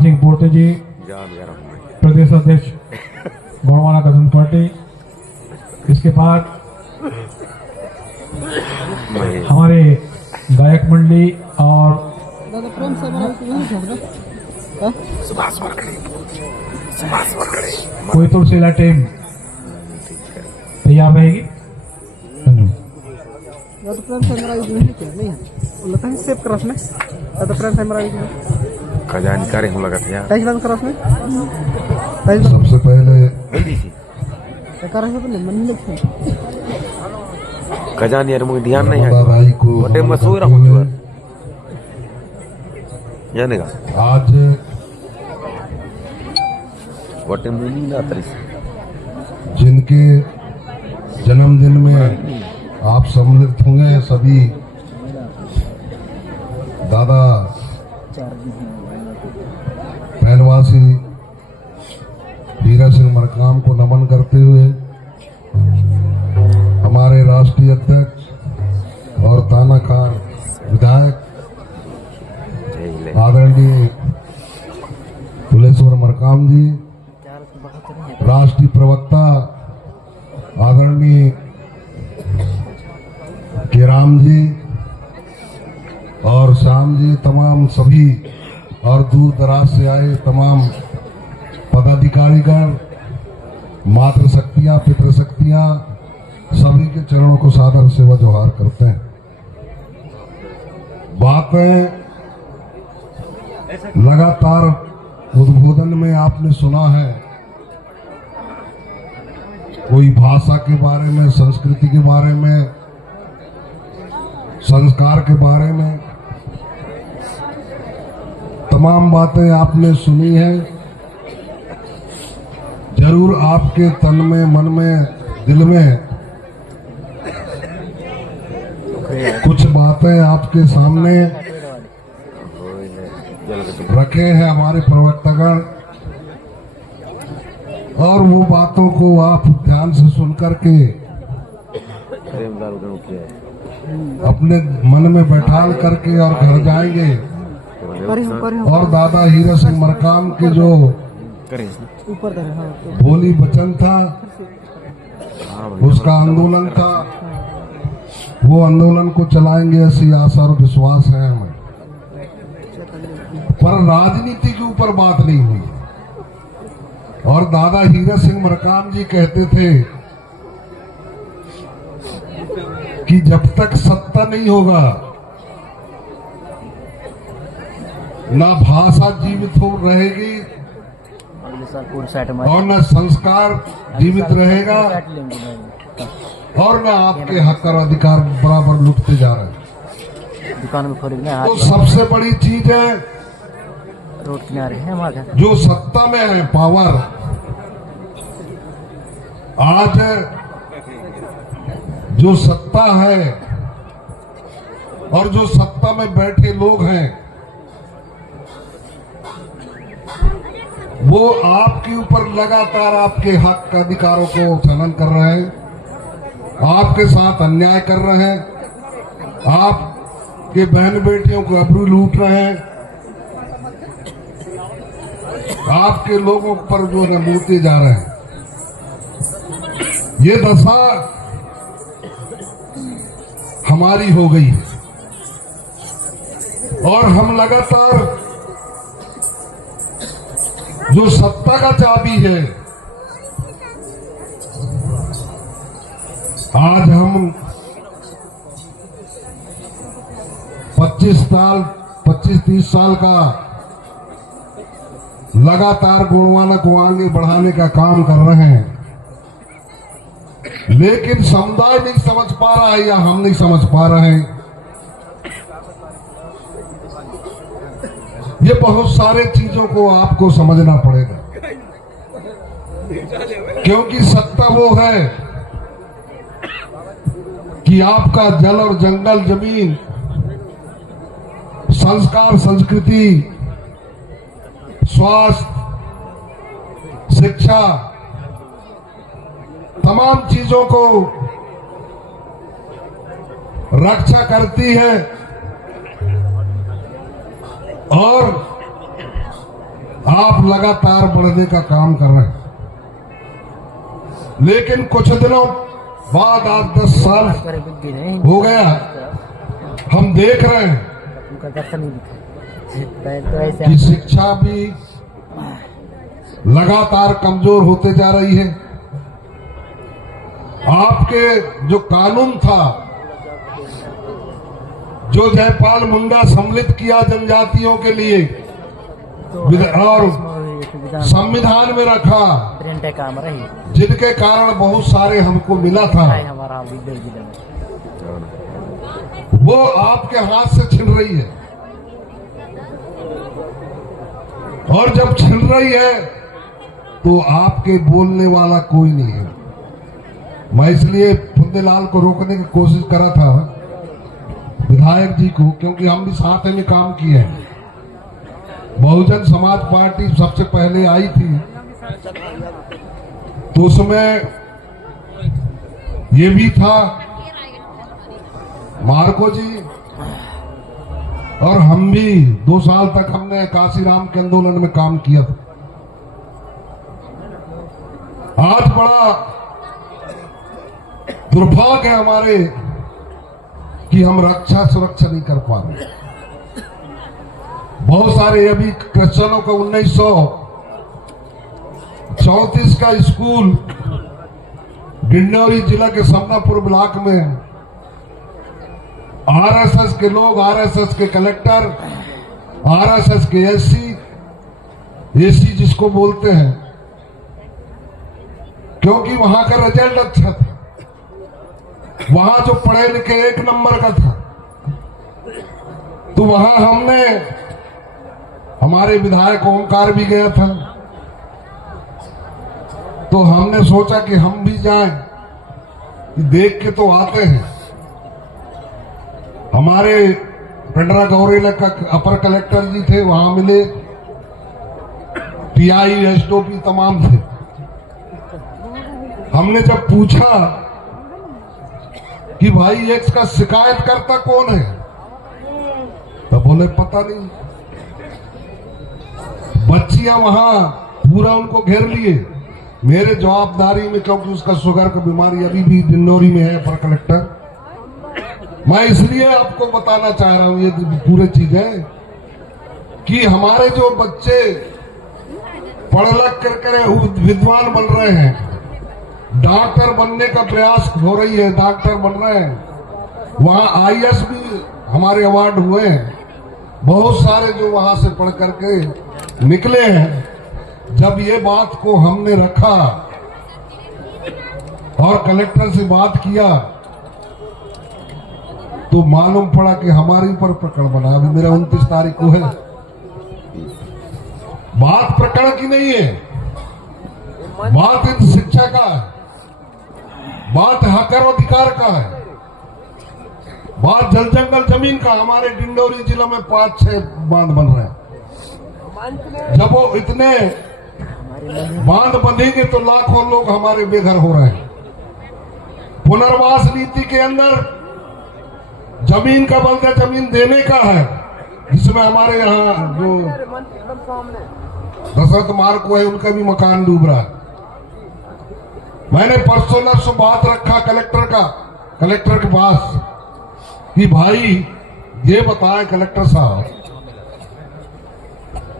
भगवान सिंह पोर्ते जी, प्रदेश अध्यक्ष Gondwana cousin party. इसके बाद हमारे गायक मंडली और कोई तुलसीला टीम तैयार रहेगी। जानकारी हम लगा था सबसे पहले खजान यार मुझे ध्यान नहीं है भाई को बटे मशहूर जाने का आज बटे मुनी ना तरी जिनके जन्मदिन में आप सम्मिलित होंगे सभी दादा पहलवासी हीरा सिंह मरकाम को नमन करते हुए हमारे राष्ट्रीय अध्यक्ष और तानाकार विधायक आदरणीय तुलेश्वर मरकाम जी, राष्ट्रीय प्रवक्ता आदरणीय केराम जी और श्याम जी, तमाम सभी और दूर दराज से आए तमाम पदाधिकारीगण, मातृशक्तियां, पितृशक्तियां, सभी के चरणों को सादर सेवा जोहार करते हैं। बातें लगातार उद्बोधन में आपने सुना है, कोई भाषा के बारे में, संस्कृति के बारे में, संस्कार के बारे में, तमाम बातें आपने सुनी है। जरूर आपके तन में, मन में, दिल में कुछ बातें आपके सामने रखे हैं हमारे प्रवक्तागण, और वो बातों को आप ध्यान से सुनकर के अपने मन में बैठाल करके और घर जाएंगे और दादा हीरा सिंह मरकाम के जो बोली वचन था, उसका आंदोलन था, वो आंदोलन को चलाएंगे, ऐसी आशा और विश्वास है हमें। पर राजनीति के ऊपर बात नहीं हुई। और दादा हीरा सिंह मरकाम जी कहते थे कि जब तक सत्ता नहीं होगा ना भाषा जीवित हो रहेगी और न संस्कार जीवित रहेगा और न आपके हक और अधिकार बराबर लुटते जा रहे हैं। तो सबसे बड़ी चीज है रोड किनारे है हमारे जो सत्ता में है, पावर। आज जो सत्ता है और जो सत्ता में बैठे लोग हैं वो आपके ऊपर लगातार आपके हक का अधिकारों को हनन कर रहे हैं, आपके साथ अन्याय कर रहे हैं, आपके बहन बेटियों को अबरू लूट रहे हैं, आपके लोगों पर जो है लूटे जा रहे हैं। ये दशा हमारी हो गई है और हम लगातार जो सत्ता का चाबी है, आज हम 25-30 साल का लगातार गोंडवाना को आगे बढ़ाने का काम कर रहे हैं, लेकिन समुदाय नहीं समझ पा रहा है या हम नहीं समझ पा रहे हैं। ये बहुत सारे चीजों को आपको समझना पड़ेगा, क्योंकि सत्ता वो है कि आपका जल और जंगल, जमीन, संस्कार, संस्कृति, स्वास्थ्य, शिक्षा, तमाम चीजों को रक्षा करती है और आप लगातार बढ़ने का काम कर रहे हैं, लेकिन कुछ दिनों बाद 8-10 साल हो गया, हम देख रहे हैं उनका दर्शन नहीं दिखा तो ऐसे कि शिक्षा भी लगातार कमजोर होते जा रही है। आपके जो कानून था, जो जयपाल मुंडा सम्मिलित किया जनजातियों के लिए और संविधान में रखा, काम रही जिनके कारण बहुत सारे हमको मिला था, हमारा विद्या जिले में वो आपके हाथ से छिन रही है। और जब छिन रही है तो आपके बोलने वाला कोई नहीं है। मैं इसलिए पुन्नेलाल को रोकने की कोशिश करा था, विधायक जी को, क्योंकि हम भी साथ में काम किए हैं। बहुजन समाज पार्टी सबसे पहले आई थी, तो उसमें ये भी था मार्को जी, और हम भी 2 साल तक हमने काशीराम के आंदोलन में काम किया था। आज बड़ा दुर्भाग्य है हमारे कि हम रक्षा सुरक्षा नहीं कर पा रहे। बहुत सारे अभी क्रिश्चियनों का 1934 का स्कूल डिंडौरी जिला के समनापुर ब्लॉक में आरएसएस के लोग, आरएसएस के कलेक्टर, आरएसएस के एसी जिसको बोलते हैं, क्योंकि वहां का रिजल्ट अच्छा था, वहां जो पढ़े लिखे 1 नंबर का था, तो वहां हमने, हमारे विधायक ओमकार भी गया था, तो हमने सोचा कि हम भी जाएं, देख के तो आते हैं। हमारे पिंडरा गौरेला का अपर कलेक्टर जी थे, वहां मिले, पीआई एसडीओपी तमाम थे। हमने जब पूछा कि भाई एक्स का शिकायत करता कौन है, तो बोले पता नहीं। बच्चियां वहां पूरा उनको घेर लिए, मेरे जवाबदारी में, क्योंकि उसका शुगर की बीमारी अभी भी डिंडौरी में है, अपर कलेक्टर। मैं इसलिए आपको बताना चाह रहा हूं ये पूरे चीजें, कि हमारे जो बच्चे पढ़ लिख कर विद्वान बन रहे हैं, डॉक्टर बनने का प्रयास हो रही है, डॉक्टर बन रहे हैं, वहां आईएएस भी हमारे अवार्ड हुए हैं, बहुत सारे जो वहां से पढ़ करके निकले हैं। जब ये बात को हमने रखा और कलेक्टर से बात किया, तो मालूम पड़ा कि हमारे ऊपर प्रकरण बना। अभी मेरा 29 तारीख को है। बात प्रकरण की नहीं है, बात इन शिक्षा का है, बात हक और अधिकार का है, बात जल जंगल जमीन का। हमारे डिंडौरी जिला में 5-6 बांध बन रहे हैं। जब वो इतने बांध बंधेंगे तो लाखों लोग हमारे बेघर हो रहे हैं। पुनर्वास नीति के अंदर जमीन का बदला जमीन देने का है, जिसमें हमारे यहाँ जो दशरथ मार्ग है, उनका भी मकान डूब रहा है। मैंने परसों नर्सों बात रखा कलेक्टर के पास कि भाई ये बताएं कलेक्टर साहब,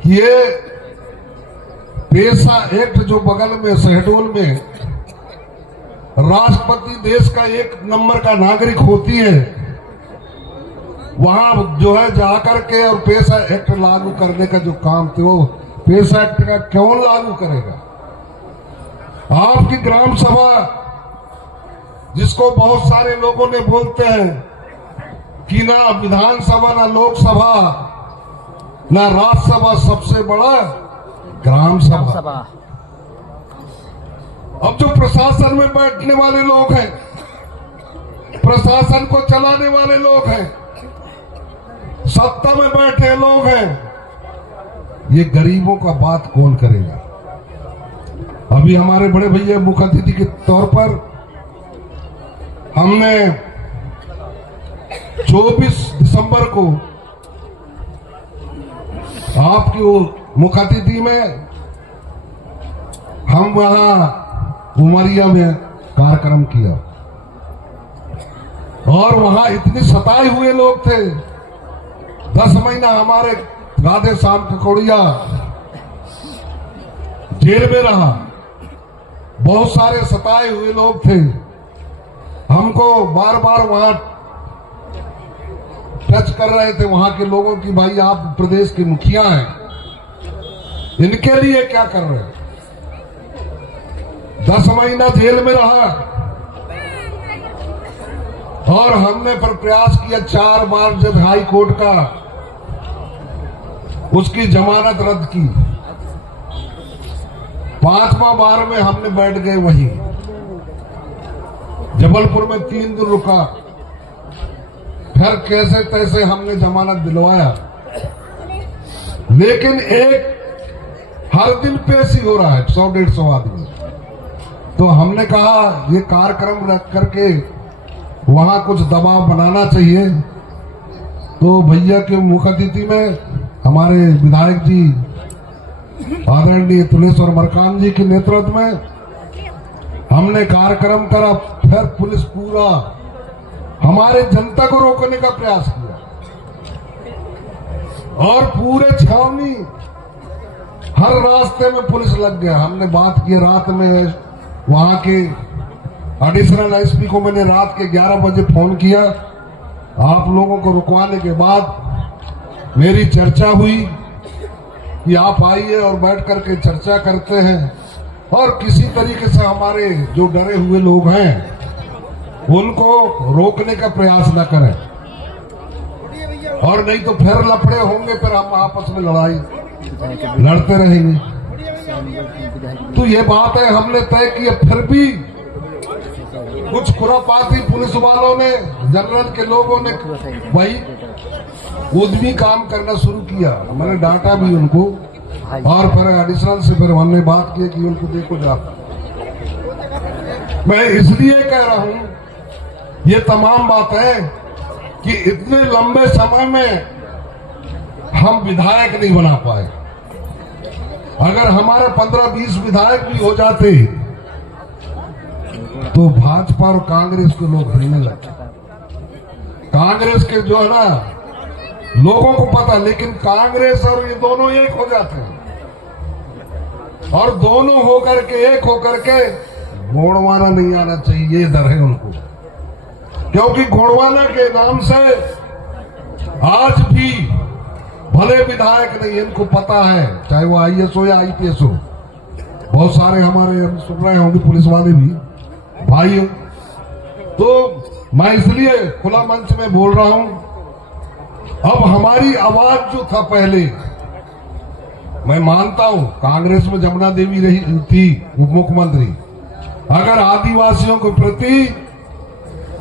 ये पेशा एक्ट जो बगल में शहडोल में राष्ट्रपति देश का 1 नंबर का नागरिक होती है, वहां जो है जाकर के और पेशा एक्ट लागू करने का जो काम थे, वो पेशा एक्ट का क्यों लागू करेगा? आपकी ग्राम सभा, जिसको बहुत सारे लोगों ने बोलते हैं कि ना विधानसभा, ना लोकसभा, ना राज्यसभा, सबसे बड़ा ग्राम सभा। अब जो प्रशासन में बैठने वाले लोग हैं, प्रशासन को चलाने वाले लोग हैं, सत्ता में बैठे लोग हैं, ये गरीबों का बात कौन करेगा? अभी हमारे बड़े भैया मुख्य अतिथि के तौर पर हमने 24 दिसंबर को आपकी मुख्य अतिथि में हम वहां उमरिया में कार्यक्रम किया और वहां इतने सताए हुए लोग थे। 10 महीना हमारे राधे श्याम ककोड़िया जेल में रहा। बहुत सारे सताए हुए लोग थे। हमको बार बार वहां टच कर रहे थे वहां के लोगों की, भाई आप प्रदेश के मुखिया हैं, इनके लिए क्या कर रहे हैं। 10 महीना जेल में रहा और हमने पर प्रयास किया 4 बार जब हाई कोर्ट का उसकी जमानत रद्द की। 5वां बार में हमने बैठ गए वहीं जबलपुर में 3 दिन रुका, फिर कैसे तैसे हमने जमानत दिलवाया, लेकिन एक हर दिन पेश ही हो रहा है 100-150 आदमी। तो हमने कहा ये कार्यक्रम रख करके वहां कुछ दबाव बनाना चाहिए। तो भैया के मुख्य अतिथि में हमारे विधायक जी आदरणीय तुलेश्वर मरकाम जी के नेतृत्व में हमने कार्यक्रम करा। फिर पुलिस पूरा हमारे जनता को रोकने का प्रयास किया और पूरे छावनी हर रास्ते में पुलिस लग गया। हमने बात की रात में वहां के एडिशनल एसपी को मैंने रात के 11 बजे फोन किया। आप लोगों को रुकवाने के बाद मेरी चर्चा हुई कि आप आइए और बैठ करके चर्चा करते हैं और किसी तरीके से हमारे जो डरे हुए लोग हैं उनको रोकने का प्रयास न करें, और नहीं तो फिर लफड़े होंगे, फिर हम आपस में लड़ते रहेंगे। तो ये बात है हमने तय की। फिर भी कुछ खुरापाती पुलिस वालों ने, जनरल के लोगों ने वही उद्यमी काम करना शुरू किया। मैंने डांटा भी उनको और फिर एडिशनल से फिर हमने बात की कि उनको देखो जा। मैं इसलिए कह रहा हूं ये तमाम बात है कि इतने लंबे समय में हम विधायक नहीं बना पाए। अगर हमारे 15-20 विधायक भी हो जाते तो भाजपा और कांग्रेस के लोग भरने लगते। कांग्रेस के जो है ना लोगों को पता, लेकिन कांग्रेस और ये दोनों एक हो जाते हैं और दोनों होकर के एक होकर के गोंडवाना नहीं आना चाहिए, ये डर है उनको। क्योंकि गोंडवाना के नाम से आज भी भले विधायक नहीं, इनको पता है, चाहे वो IAS हो या IPS हो। बहुत सारे हमारे हम सुन रहे होंगे पुलिस वाले भी भाई। तो मैं इसलिए खुला मंच में बोल रहा हूं, अब हमारी आवाज जो था पहले, मैं मानता हूं कांग्रेस में जमुना देवी रही थी उप मुख्यमंत्री, अगर आदिवासियों के प्रति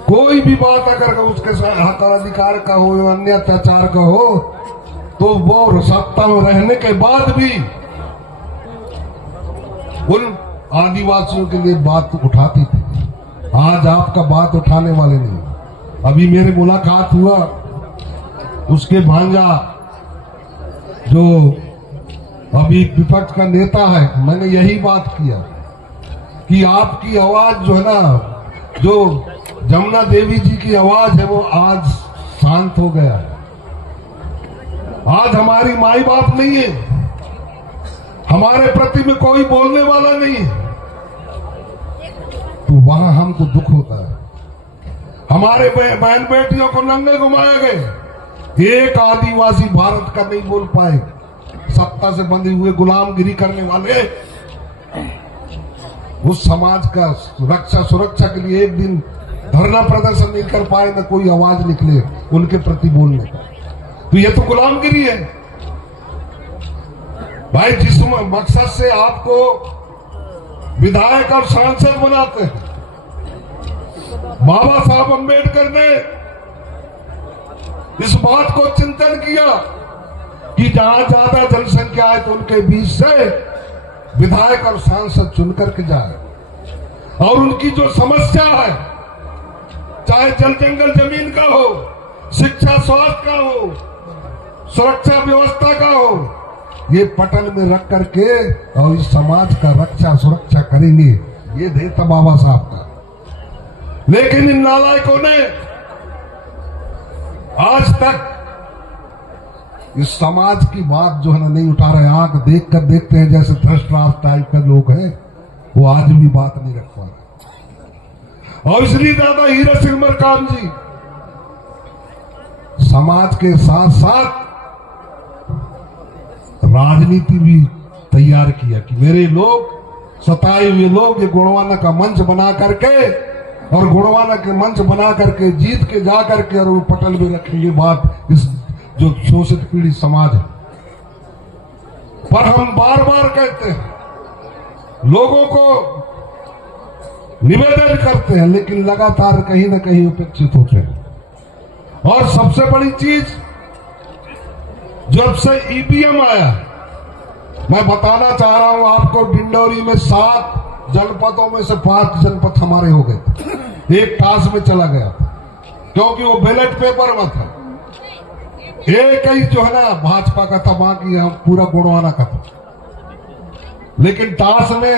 कोई भी बात अगर उसके हक अधिकार का हो या अन्य अत्याचार का हो तो वो सत्ता में रहने के बाद भी उन आदिवासियों के लिए बात उठाती थी। आज आपका बात उठाने वाले नहीं। अभी मेरी मुलाकात हुआ, उसके भांजा जो अभी विपक्ष का नेता है, मैंने यही बात किया कि आपकी आवाज जो है ना, जो जमुना देवी जी की आवाज है वो आज शांत हो गया है। आज हमारी माई बाप नहीं है, हमारे प्रति में कोई बोलने वाला नहीं है, तो वहां हमको दुख होता है। हमारे बहन बेटियों को नंगे घुमाए गए, एक आदिवासी भारत का नहीं बोल पाए। सत्ता से बंधे हुए गुलामगिरी करने वाले उस समाज का सुरक्षा के लिए एक दिन धरना प्रदर्शन नहीं कर पाए, न कोई आवाज निकले उनके प्रति बोलने का। तो ये तो गुलामगिरी है भाई। जिस मकसद से आपको विधायक और सांसद बनाते हैं, बाबा साहब अंबेडकर ने इस बात को चिंतन किया कि जहां ज्यादा जनसंख्या है तो उनके बीच से विधायक और सांसद चुन करके जाए, और उनकी जो समस्या है, चाहे जल जंगल जमीन का हो, शिक्षा स्वास्थ्य का हो, सुरक्षा व्यवस्था का हो, ये पटल में रख करके और इस समाज का रक्षा सुरक्षा करेंगे, ये ध्येय था बाबा साहब का। लेकिन इन नालायकों ने आज तक इस समाज की बात जो है ना नहीं उठा रहे। आंख देख कर देखते हैं जैसे धृष्टराज टाइप के लोग हैं, वो आज भी बात नहीं रख पा रहे। और इसलिए दादा हीरा सिंह मरकाम जी समाज के साथ साथ राजनीति भी तैयार किया कि मेरे लोग सताए हुए लोग ये गोंडवाना का मंच बना करके और गोंडवाना के मंच बना करके जीत के जा करके और वो पटल में रखेंगे बात इस जो शोषित पीड़ित समाज है। पर हम बार बार कहते हैं, लोगों को निवेदन करते हैं, लेकिन लगातार कहीं ना कहीं उपेक्षित होते हैं। और सबसे बड़ी चीज, जब से ईवीएम आया, मैं बताना चाह रहा हूं आपको, डिंडोरी में 7 जनपदों में से 5 जनपद हमारे हो गए। एक टास में चला गया क्योंकि वो बैलेट पेपर में था। एक ही जो है ना भाजपा का था, बाकी हम पूरा गोंडवाना का था। लेकिन टास में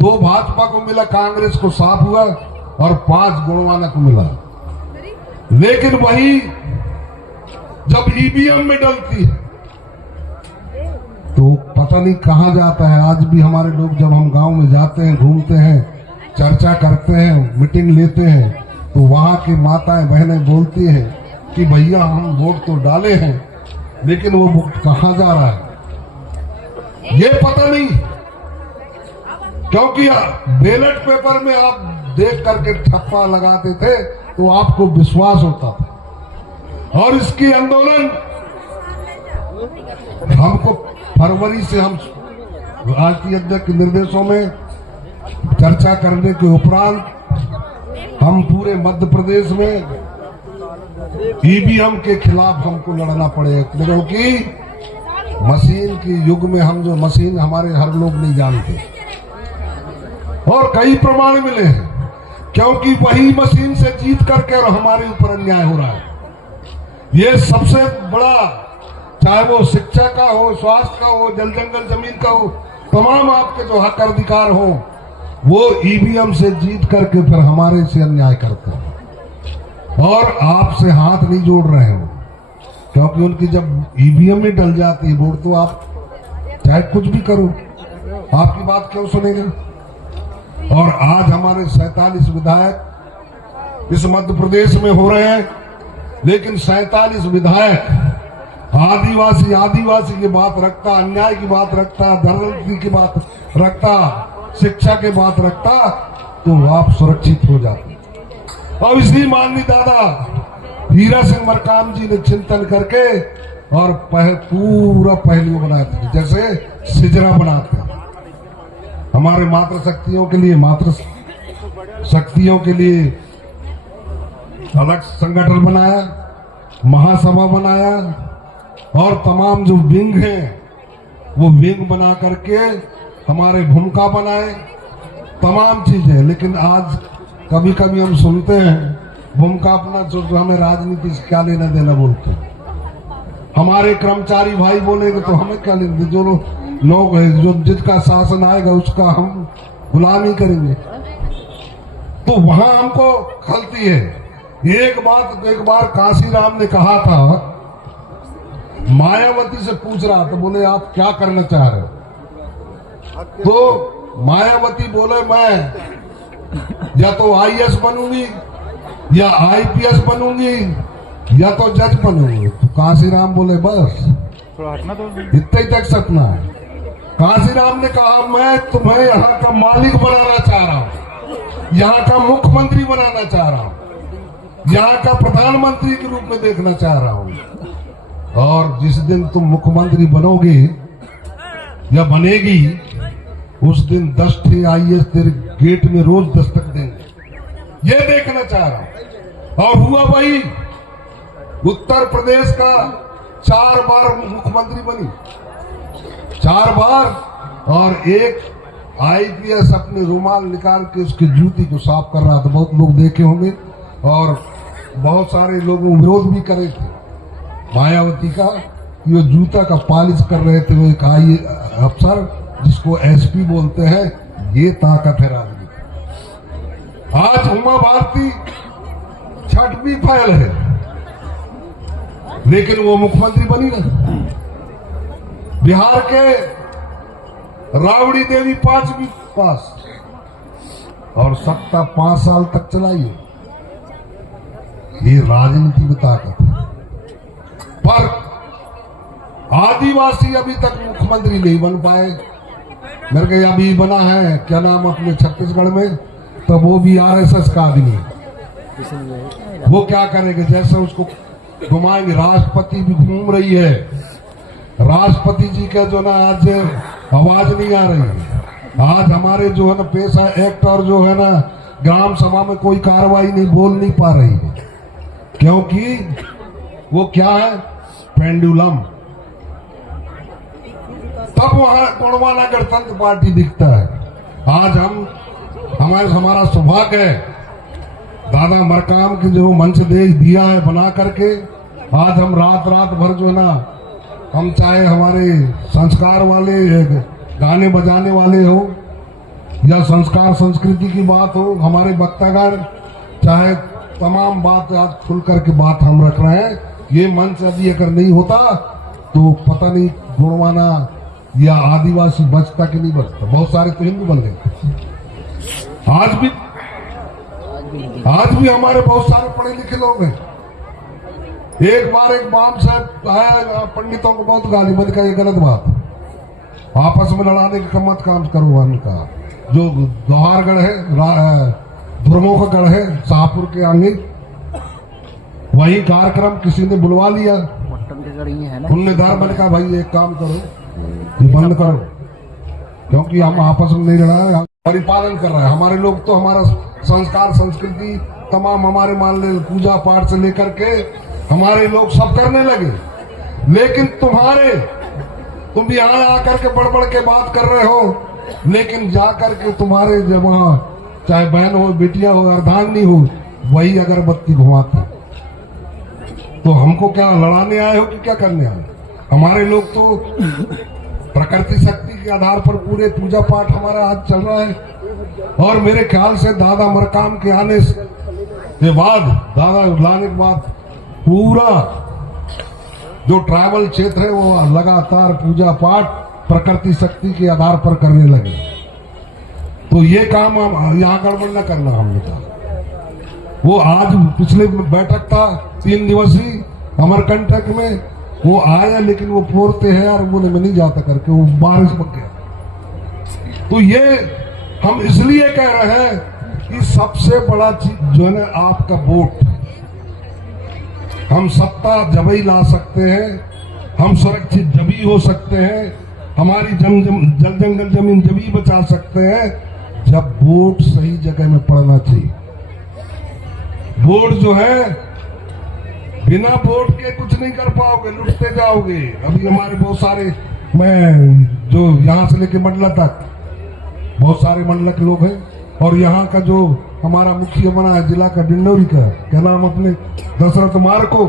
2 भाजपा को मिला, कांग्रेस को साफ हुआ और 5 गोंडवाना को मिला। लेकिन वही जब ईवीएम में डलती है तो पता नहीं कहां जाता है। आज भी हमारे लोग जब हम गांव में जाते हैं, घूमते हैं, चर्चा करते हैं, मीटिंग लेते हैं, तो वहां की माताएं बहनें बोलती हैं कि भैया हम वोट तो डाले हैं, लेकिन वो वोट कहां जा रहा है ये पता नहीं। क्योंकि बैलेट पेपर में आप देख करके ठप्पा लगाते थे तो आपको विश्वास होता था। और इसकी आंदोलन हमको फरवरी से हम राष्ट्रीय अध्यक्ष के निर्देशों में चर्चा करने के उपरांत हम पूरे मध्य प्रदेश में ईवीएम के खिलाफ हमको लड़ना पड़ेगा, क्योंकि मशीन के युग में हम जो मशीन हमारे हर लोग नहीं जानते। और कई प्रमाण मिले हैं, क्योंकि वही मशीन से जीत करके और हमारे ऊपर अन्याय हो रहा है। ये सबसे बड़ा, चाहे वो शिक्षा का हो, स्वास्थ्य का हो, जल जंगल जमीन का हो, तमाम आपके जो हक अधिकार हो, वो ईवीएम से जीत करके फिर हमारे से अन्याय करते हैं। और आपसे हाथ नहीं जोड़ रहे हैं, क्योंकि उनकी जब ईवीएम में डल जाती है वोट, तो आप चाहे कुछ भी करो, आपकी बात क्यों सुनेंगे। और आज हमारे 47 विधायक इस मध्य प्रदेश में हो रहे हैं, लेकिन 47 विधायक आदिवासी की बात रखता, अन्याय की बात रखता, धर्मनीति की बात रखता, शिक्षा की बात रखता, तो आप सुरक्षित हो जाते। और इसलिए माननीय दादा हीरा सिंह मरकाम जी ने चिंतन करके और पूरा पहलू बनाया था, जैसे सिजरा बनाते हैं हमारे मातृशक्तियों के लिए, मातृ शक्तियों के लिए अलग संगठन बनाया, महासभा बनाया, और तमाम जो विंग हैं वो विंग बना करके हमारे भूमिका बनाए, तमाम चीजें। लेकिन आज कभी कभी हम सुनते हैं भूमिका अपना, जो हमें राजनीति से क्या लेना देना बोलते हैं। हमारे कर्मचारी भाई बोलेंगे तो हमें क्या लेंगे, जो लोग हैं, जो जिसका शासन आएगा उसका हम गुलामी करेंगे। तो वहां हमको खलती है। एक बार काशीराम ने कहा था, मायावती से पूछ रहा था, बोले आप क्या करना चाह रहे हो, तो मायावती बोले मैं या तो आईएएस बनूंगी या आईपीएस बनूंगी या तो जज बनूंगी। तो काशीराम बोले बस इतना ही तक सपना है। काशीराम ने कहा मैं तुम्हें यहाँ का मालिक बनाना चाह रहा हूँ, यहाँ का मुख्यमंत्री बनाना चाह रहा हूँ, यहाँ का प्रधानमंत्री के रूप में देखना चाह रहा हूँ। और जिस दिन तुम मुख्यमंत्री बनोगे या बनेगी, उस दिन 10 आईएएस तेरे गेट में रोज दस्तक देंगे, ये देखना चाह रहा हूं। और हुआ भाई, उत्तर प्रदेश का 4 बार मुख्यमंत्री बनी, 4 बार, और एक आईपीएस अपने रुमाल निकाल के उसकी जूती को साफ कर रहा था। बहुत लोग देखे होंगे और बहुत सारे लोगों विरोध भी करे थे मायावती का, ये जूता का पॉलिश कर रहे थे। वो कहा ये अफसर जिसको एसपी बोलते हैं, ये ताकत है राजनीति। आज उमा भारती छठवीं फाइल है, लेकिन वो मुख्यमंत्री बनी ना। बिहार के राबड़ी देवी 5वीं पास और सत्ता 5 साल तक चलाई है। ये राजनीति में ताकत है। पर आदिवासी अभी तक मुख्यमंत्री नहीं बन पाए। मेरे को अभी बना है क्या नाम अपने छत्तीसगढ़ में, तो वो भी आरएसएस का आदमी है। वो क्या करेंगे, जैसे उसको घुमाएंगे। राष्ट्रपति भी घूम रही है, राष्ट्रपति जी का जो ना आज आवाज नहीं आ रही है। आज हमारे जो है ना पेशा एक्ट और जो है ना ग्राम सभा में कोई कार्रवाई नहीं बोल नहीं पा रही है, क्योंकि वो क्या है, पेंडुलम। तब वहां गोंडवाना गणतंत्र पार्टी दिखता है। आज हमारा सौभाग्य है, दादा मरकाम के जो मंच दे दिया है बना करके। आज हम रात भर जो है ना, हम चाहे हमारे संस्कार वाले गाने बजाने वाले हो या संस्कार संस्कृति की बात हो, हमारे वक्तागण चाहे तमाम बात आज खुल करके बात हम रख रहे हैं। ये मंच यदि अगर नहीं होता तो पता नहीं गोंडवाना या आदिवासी बचता कि नहीं बचता। बहुत सारे तो हिंदू बन गए। आज भी हमारे बहुत सारे पढ़े लिखे लोग हैं। एक बार एक बाम साहब आया, पंडितों को बहुत गाली, मैंने कहा ये गलत बात, आपस में लड़ाने का मत काम करो। उनका जो दोहारगढ़ है, धुरमों का गढ़ है शाहपुर के आगे, वही कार्यक्रम किसी ने बुलवा लिया। उनने दार मैंने कहा भाई एक काम करो, ये बंद करो, क्योंकि हम आपस में नहीं लड़ा रहे, हम परिपालन कर रहे हैं। हमारे लोग तो हमारा संस्कार संस्कृति तमाम हमारे मान ले पूजा पाठ से लेकर के हमारे लोग सब करने लगे। लेकिन तुम यहाँ आकर के बढ़ के बात कर रहे हो, लेकिन जाकर के तुम्हारे जब वहां चाहे बहन हो, बेटियां हो, अर्धांगिनी हो, वही अगरबत्ती घुमाते। तो हमको क्या लड़ाने आए हो कि क्या करने आए? हमारे लोग तो प्रकृति शक्ति के आधार पर पूरे पूजा पाठ हमारा आज चल रहा है। और मेरे ख्याल से दादा मरकाम के आने के बाद, दादा लाने के बाद पूरा जो ट्राइबल क्षेत्र है वो लगातार पूजा पाठ प्रकृति शक्ति के आधार पर करने लगे। तो ये काम हम यहाँ गड़बड़ न करना। हमने कहा वो आज पिछले बैठक था 3 दिवसीय अमरकंटक में, वो आया लेकिन वो फोड़ते हैं यार, वो नहीं जाता करके, वो बारिश पक गया। तो ये हम इसलिए कह रहे हैं कि सबसे बड़ा चीज जो है ना आपका वोट। हम सत्ता जब ही ला सकते हैं, हम सुरक्षित जब ही हो सकते हैं, हमारी जल जंगल जमीन जब ही बचा सकते हैं जब वोट सही जगह में पड़ना चाहिए। वोट जो है बिना वोट के कुछ नहीं कर पाओगे, लुटते जाओगे। अभी हमारे बहुत सारे, मैं जो यहाँ से लेके मंडला तक बहुत सारे मंडल के लोग हैं, और यहाँ का जो हमारा मुखिया बना है जिला का डिंडोरी का, क्या नाम अपने दशरथ मार को,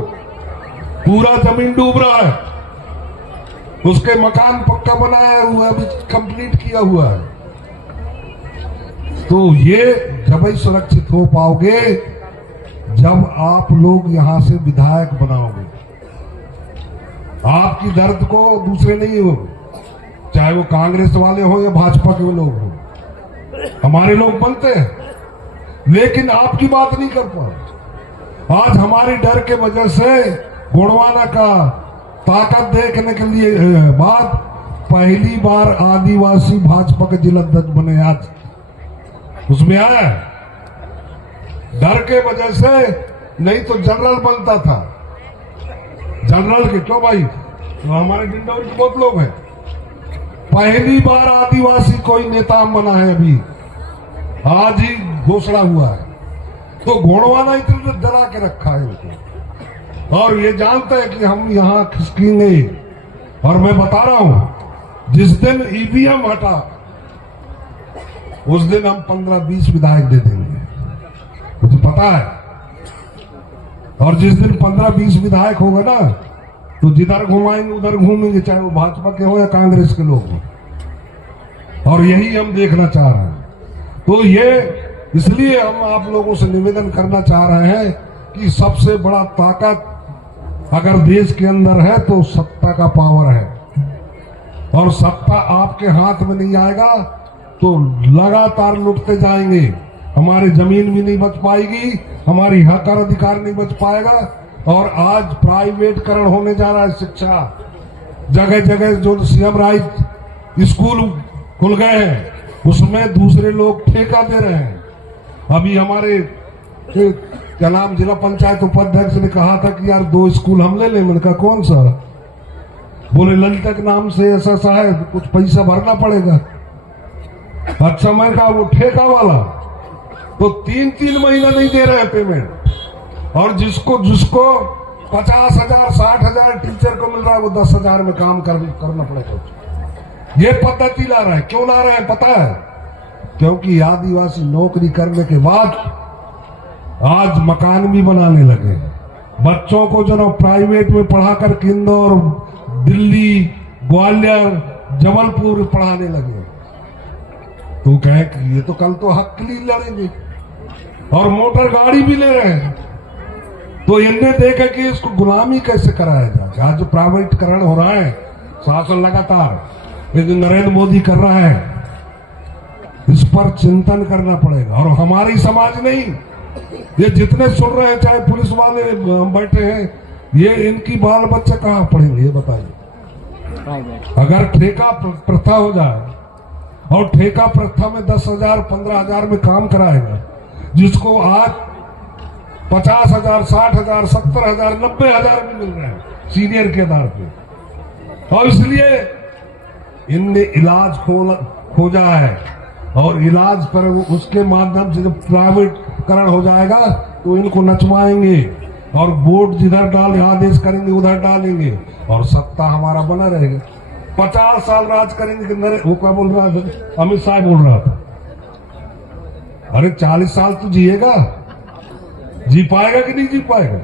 पूरा जमीन डूब रहा है। उसके मकान पक्का बनाया हुआ है, अभी कंप्लीट किया हुआ है। तो ये जब ही सुरक्षित हो पाओगे जब आप लोग यहां से विधायक बनाओगे। आपकी दर्द को दूसरे नहीं हो, चाहे वो कांग्रेस वाले हो या भाजपा के लोग हो, हमारे लोग बनते हैं, लेकिन आपकी बात नहीं कर पाए। आज हमारी डर के वजह से गोंडवाना का ताकत देखने के लिए बाद पहली बार आदिवासी भाजपा के जिलाध्यक्ष बने। आज उसमें आया डर के वजह से, नहीं तो जनरल बनता था। जनरल के क्यों भाई, तो हमारे डिंडोरी के बहुत लोग हैं। पहली बार आदिवासी कोई नेता बना है, अभी आज ही घोषणा हुआ है। तो गोंडवाना इतना डरा के रखा है उनको, और ये जानते हैं कि हम यहाँ खिसकेंगे। और मैं बता रहा हूं, जिस दिन ईवीएम हटा उस दिन हम 15-20 विधायक दे देंगे, मुझे पता है। और जिस दिन 15-20 विधायक होगा ना, तो जिधर घुमाएंगे उधर घूमेंगे, चाहे वो भाजपा के हो या कांग्रेस के लोग हो। और यही हम देखना चाह रहे हैं। तो ये इसलिए हम आप लोगों से निवेदन करना चाह रहे हैं कि सबसे बड़ा ताकत अगर देश के अंदर है तो सत्ता का पावर है, और सत्ता आपके हाथ में नहीं आएगा तो लगातार लुटते जाएंगे। हमारी जमीन भी नहीं बच पाएगी, हमारी हक और अधिकार नहीं बच पाएगा। और आज प्राइवेटकरण होने जा रहा है शिक्षा, जगह जगह जो सीएम राइट स्कूल खुल गए हैं उसमें दूसरे लोग ठेका दे रहे हैं। अभी हमारे क्या नाम जिला पंचायत उपाध्यक्ष ने कहा था कि यार 2 स्कूल हम ले लें। मैंने कहा कौन सा? बोले ललिता के नाम से ऐसा सा है, कुछ पैसा भरना पड़ेगा। अच्छा मैं कहा वो ठेका वाला तो 3-3 महीना नहीं दे रहे हैं पेमेंट, और जिसको 50,000 60,000 टीचर को मिल रहा है वो 10,000 में काम करना पड़ेगा। ये पद्धति ला रहे हैं। क्यों ला रहे हैं पता है? क्योंकि आदिवासी नौकरी करने के बाद आज मकान भी बनाने लगे। बच्चों को जो प्राइवेट में पढ़ाकर इंदौर, दिल्ली, ग्वालियर, जबलपुर पढ़ाने लगे। तो कहे कि ये तो कल तो हक के लिए लड़ेंगे, और मोटर गाड़ी भी ले रहे हैं। तो इनने देखा कि इसको गुलामी कैसे कराया जाए। आज जो प्राइवेटकरण हो रहा है शासन लगातार ये जो नरेंद्र मोदी कर रहा है, इस पर चिंतन करना पड़ेगा। और हमारी समाज नहीं, ये जितने सुन रहे हैं, चाहे पुलिस वाले बैठे हैं, ये इनकी बाल बच्चे कहाँ पढ़ेंगे ये बताइए। अगर ठेका प्रथा हो जाए, और ठेका प्रथा में 10,000 15,000 में काम कराएगा, जिसको आज 50,000 60,000 70,000 90,000 भी मिल रहे हैं सीनियर के आधार पे। और इसलिए इनने इलाज खोजा है, और इलाज पर उसके माध्यम से जब प्राइवेटकरण हो जाएगा तो इनको नचवाएंगे, और वोट जिधर डाल आदेश करेंगे उधर डालेंगे, और सत्ता हमारा बना रहेगा। 50 साल राज करेंगे कि वो क्या बोल रहा था, अमित शाह बोल रहा था, अरे 40 साल तो जिएगा, जी पाएगा कि नहीं जी पाएगा?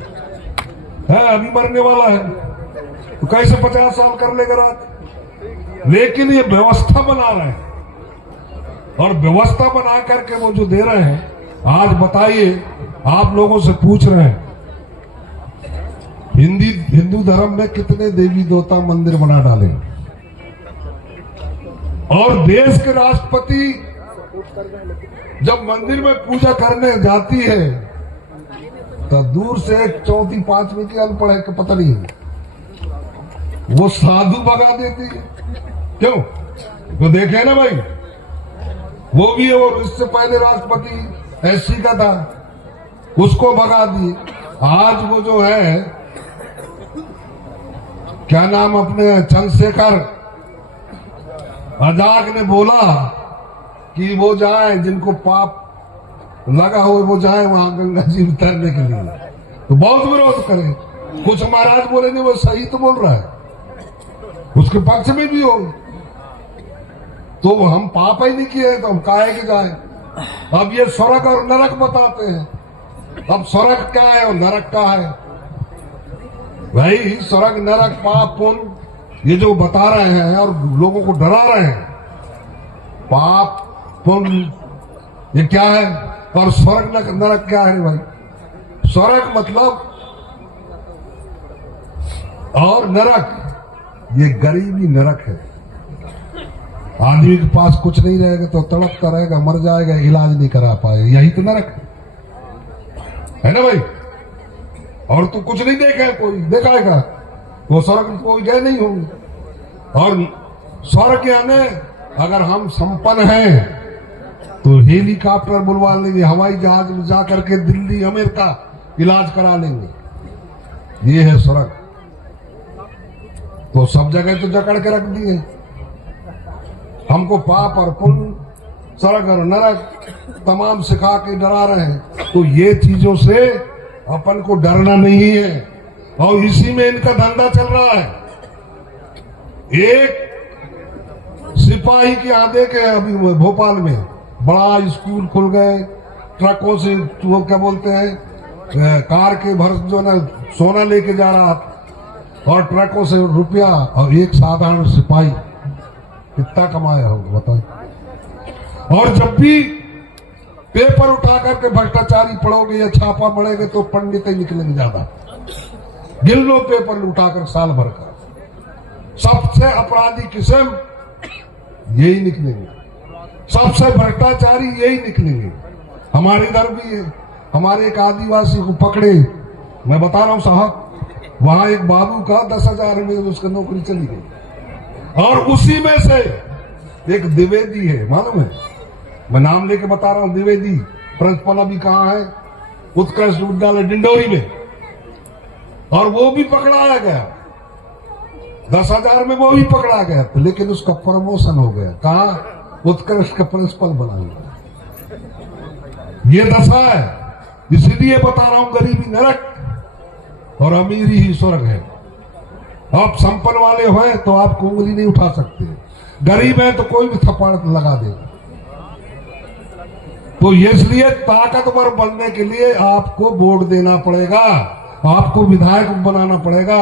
है अभी मरने वाला है, तो कैसे 50 साल कर लेगा राज? लेकिन ये व्यवस्था बना रहे हैं, और व्यवस्था बना करके वो जो दे रहे हैं, आज बताइए, आप लोगों से पूछ रहे हैं हिंदू धर्म में कितने देवी देवता मंदिर बना डाले, और देश के राष्ट्रपति जब मंदिर में पूजा करने जाती है तो दूर से 4वीं 5वीं की अनपढ़ है कि पता नहीं, वो साधु भगा देती है। क्यों? तो देखे ना भाई, वो भी है, और इससे पहले राष्ट्रपति एससी का था, उसको भगा दिए। आज वो जो है क्या नाम अपने चंद्रशेखर आजाद ने बोला कि वो जाए, जिनको पाप लगा हो वो जाए वहां गंगा जी में तैरने के लिए, तो बहुत विरोध करे। कुछ महाराज बोलेंगे वो सही तो बोल रहा है, उसके पक्ष में भी हो, तो हम पाप ही नहीं किए तो हम काहे के जाए। अब ये स्वर्ग और नरक बताते हैं। अब स्वर्ग क्या है और नरक क्या है? भाई स्वर्ग नरक पाप पुण्य ये जो बता रहे हैं और लोगों को डरा रहे हैं, पाप पुण्य ये क्या है और स्वर्ग नरक क्या है भाई? स्वर्ग मतलब और नरक ये गरीबी नरक है। आदमी के पास कुछ नहीं रहेगा तो तड़पता रहेगा, मर जाएगा, इलाज नहीं करा पाए, यही तो नरक है ना भाई? और तो कुछ नहीं देखा है, कोई देखाएगा वो स्वर्ग कोई गए नहीं होंगे। और स्वर्ग यानी अगर हम संपन्न हैं तो हेलीकॉप्टर बुलवा लेंगे, हवाई जहाज में जा करके दिल्ली अमेरिका इलाज करा लेंगे, ये है स्वर्ग। तो सब जगह तो जकड़ के रख दिए हमको, पाप और पुण्य, स्वर्ग और नरक तमाम सिखा के डरा रहे हैं। तो ये चीजों से अपन को डरना नहीं है, और इसी में इनका धंधा चल रहा है। एक सिपाही के यहाँ देखे अभी भोपाल में बड़ा स्कूल खुल गए, ट्रकों से वो क्या बोलते हैं कार के भर जो ना सोना लेके जा रहा था, और ट्रकों से रुपया, और एक साधारण सिपाही कितना कमाया होगा बताओ। और जब भी पेपर उठा करके भ्रष्टाचारी पढ़ोगे या छापा पड़ेगे तो पंडित ही निकलेंगे ज्यादा। गिन लो पेपर उठाकर साल भर का, सबसे अपराधी किस्म यही निकलेंगे, सबसे भ्रष्टाचारी यही निकलेंगे। हमारे इधर भी है, हमारे एक आदिवासी को पकड़े, मैं बता रहा हूं साहब, वहां एक बाबू का 10,000 में उसका नौकरी चली गई। और उसी में से एक द्विवेदी है, मालूम है, मैं नाम लेके बता रहा हूं, द्विवेदी प्रिंसिपल अभी कहां है, उत्कृष्ट विद्यालय डिंडोरी में, और वो भी पकड़ाया गया 10,000 में, वो भी पकड़ा गया। तो लेकिन उसका प्रमोशन हो गया, कहा उत्कृष्ट का प्रिंसिपल बना। ये दशा है, इसलिए बता रहा हूं गरीबी नरक और अमीरी ही स्वर्ग है। आप संपन्न वाले हो तो आप उंगली नहीं उठा सकते, गरीब है तो कोई भी थप्पड़ लगा देगा। तो इसलिए ताकतवर बनने के लिए आपको वोट देना पड़ेगा, आपको विधायक बनाना पड़ेगा,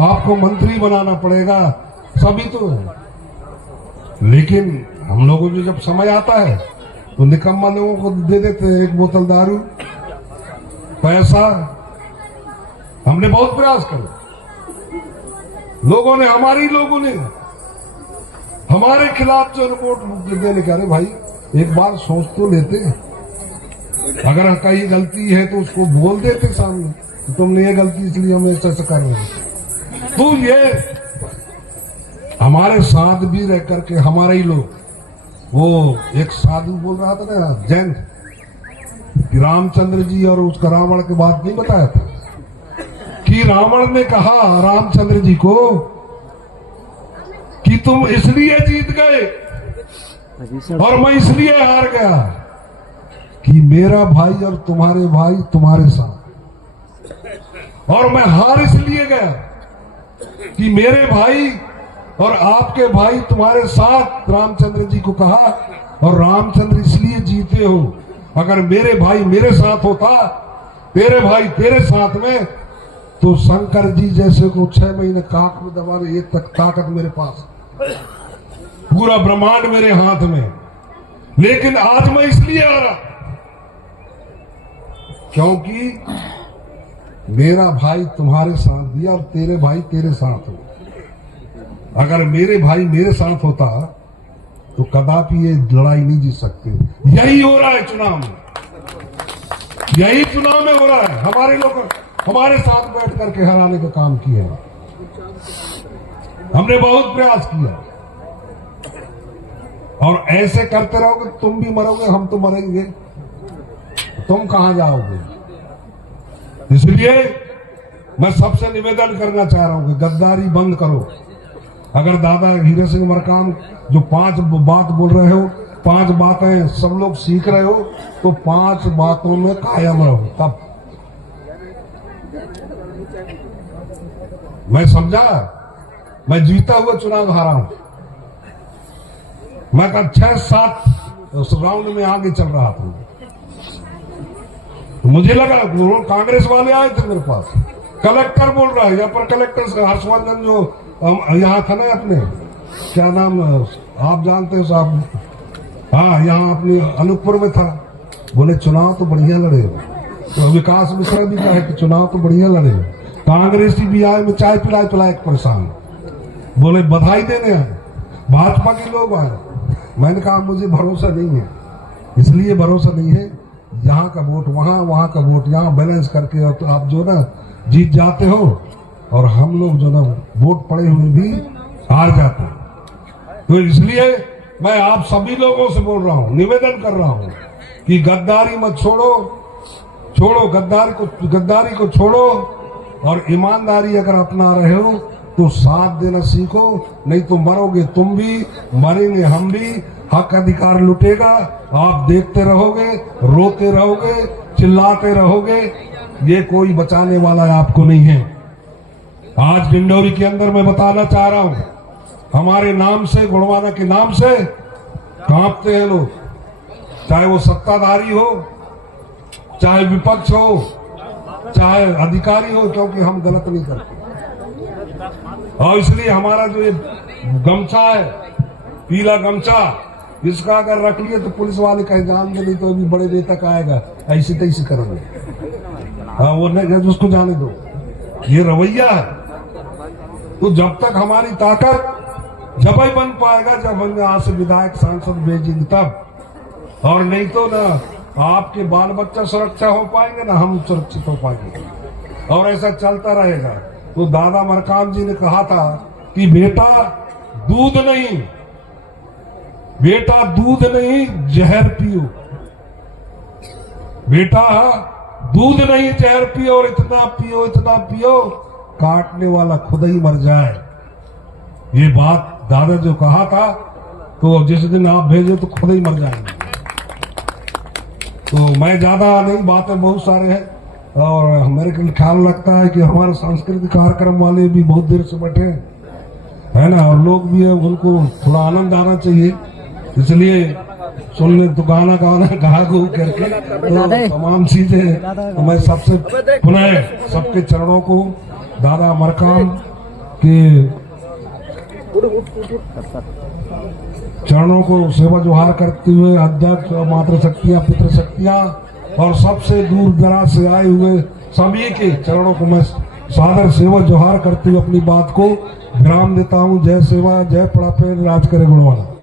आपको मंत्री बनाना पड़ेगा, सभी तो है। लेकिन हम लोगों को जब समय आता है तो निकम्मा लोगों को दे देते हैं एक बोतल दारू, पैसा। हमने बहुत प्रयास करे, लोगों ने, हमारे खिलाफ जो रिपोर्ट देने के, अरे भाई एक बार सोच तो लेते, अगर कहीं गलती है तो उसको बोल देते सामने, तुमने ये गलती इसलिए हमें ऐसा कर रहे हो। तो ये हमारे साथ भी रह करके हमारे ही लोग, वो एक साधु बोल रहा था ना जैन, रामचंद्र जी और उसका रावण की बात नहीं बताया था कि रावण ने कहा रामचंद्र जी को कि तुम इसलिए जीत गए और मैं इसलिए हार गया कि मेरा भाई और तुम्हारे भाई तुम्हारे साथ, और मैं हार इसलिए गया कि मेरे भाई और आपके भाई तुम्हारे साथ, रामचंद्र जी को कहा, और रामचंद्र इसलिए जीते हो, अगर मेरे भाई मेरे साथ होता, तेरे भाई तेरे साथ में, तो शंकर जी जैसे को 6 महीने काक में दबाने एक तक ताकत मेरे पास, पूरा ब्रह्मांड मेरे हाथ में। लेकिन आज मैं इसलिए आ रहा क्योंकि मेरा भाई तुम्हारे साथ दिया और तेरे भाई तेरे साथ हो। अगर मेरे भाई मेरे साथ होता तो कदापि ये लड़ाई नहीं जीत सकते। यही हो रहा है चुनाव में, यही चुनाव में हो रहा है। हमारे लोग हमारे साथ बैठ करके हराने का काम किया, हमने बहुत प्रयास किया, और ऐसे करते रहोगे तुम भी मरोगे, हम तो मरेंगे, तुम कहां जाओगे। इसलिए मैं सबसे निवेदन करना चाह रहा हूं कि गद्दारी बंद करो। अगर दादा हीरे सिंह मरकाम जो 5 बात बोल रहे हो, 5 बातें सब लोग सीख रहे हो, तो 5 बातों में कायम रहो। तब मैं समझा, मैं जीता हुआ चुनाव हारा हूं, मैं 6-7 राउंड में आगे चल रहा था। तो मुझे लगा कांग्रेस वाले आए थे मेरे पास, कलेक्टर बोल रहा है, यहाँ पर कलेक्टर हर्षवर्धन जो यहाँ था ना, अपने क्या नाम आप जानते हो साहब, हाँ यहाँ अपने अनूपपुर में था, बोले चुनाव तो बढ़िया लड़े। तो विकास मिश्रा भी कहा कि चुनाव तो बढ़िया लड़े। कांग्रेसी भी आए, में चाय पिलाए परेशान, बोले बधाई देने आए, भाजपा के लोग आए। मैंने कहा मुझे भरोसा नहीं है, इसलिए भरोसा नहीं है, यहाँ का वोट वहां, वहां का वोट यहाँ, बैलेंस करके तो आप जो ना जीत जाते हो, और हम लोग जो ना वोट पड़े हुए भी हार जाते हैं। तो इसलिए मैं आप सभी लोगों से बोल रहा हूं, निवेदन कर रहा हूं कि गद्दारी मत छोड़ो, गद्दारी को छोड़ो, और ईमानदारी अगर अपना रहे हो तो साथ देना सीखो, नहीं तो मरोगे तुम भी, मरेंगे हम भी, हक अधिकार लुटेगा, आप देखते रहोगे, रोते रहोगे, चिल्लाते रहोगे, ये कोई बचाने वाला आपको नहीं है। आज डिंडोरी के अंदर मैं बताना चाह रहा हूं, हमारे नाम से, गुणवाना के नाम से कांपते हैं लोग, चाहे वो सत्ताधारी हो, चाहे विपक्ष हो, चाहे अधिकारी हो, क्योंकि हम गलत नहीं करते। और इसलिए हमारा जो ये गमछा है, पीला गमछा, इसका अगर रख लिए तो पुलिस वाले कहीं जान दे, नहीं तो अभी बड़े देर तक आएगा, ऐसे तैसे करोगे। हाँ, वो नहीं, उसको जाने दो, ये रवैया है। तो जब तक हमारी ताकत जब ही बन पाएगा जब हम यहाँ से विधायक सांसद भेजेंगे तब, और नहीं तो ना आपके बाल बच्चा सुरक्षा हो पाएंगे ना हम सुरक्षित हो पाएंगे, और ऐसा चलता रहेगा। तो दादा मरकाम जी ने कहा था कि बेटा दूध नहीं, बेटा दूध नहीं जहर पियो, बेटा दूध नहीं जहर पियो, और इतना पियो काटने वाला खुद ही मर जाए। ये बात दादा जो कहा था, तो जिस दिन आप भेजे तो खुद ही मर जाएंगे। तो मैं ज्यादा नहीं, बातें बहुत सारे हैं, और मेरे को ख्याल लगता है कि हमारे सांस्कृतिक कार्यक्रम वाले भी बहुत देर से बैठे हैं, है ना, और लोग भी है, उनको थोड़ा आनंद आना चाहिए, इसलिए सुनने तो गाना गा गो करके तो तमाम चीजें, तो मैं सबसे पुनः सबके चरणों को दादा मरकाम के चरणों को सेवा जोहार करते हुए अध्यक्ष और मातृशक्तियां, पितृशक्तियां और सबसे दूर दराज से आए हुए सभी के चरणों को मैं सादर सेवा जोहार करते हुए अपनी बात को विराम देता हूं। जय सेवा, जय पड़ापे, राज करे गुणवाला।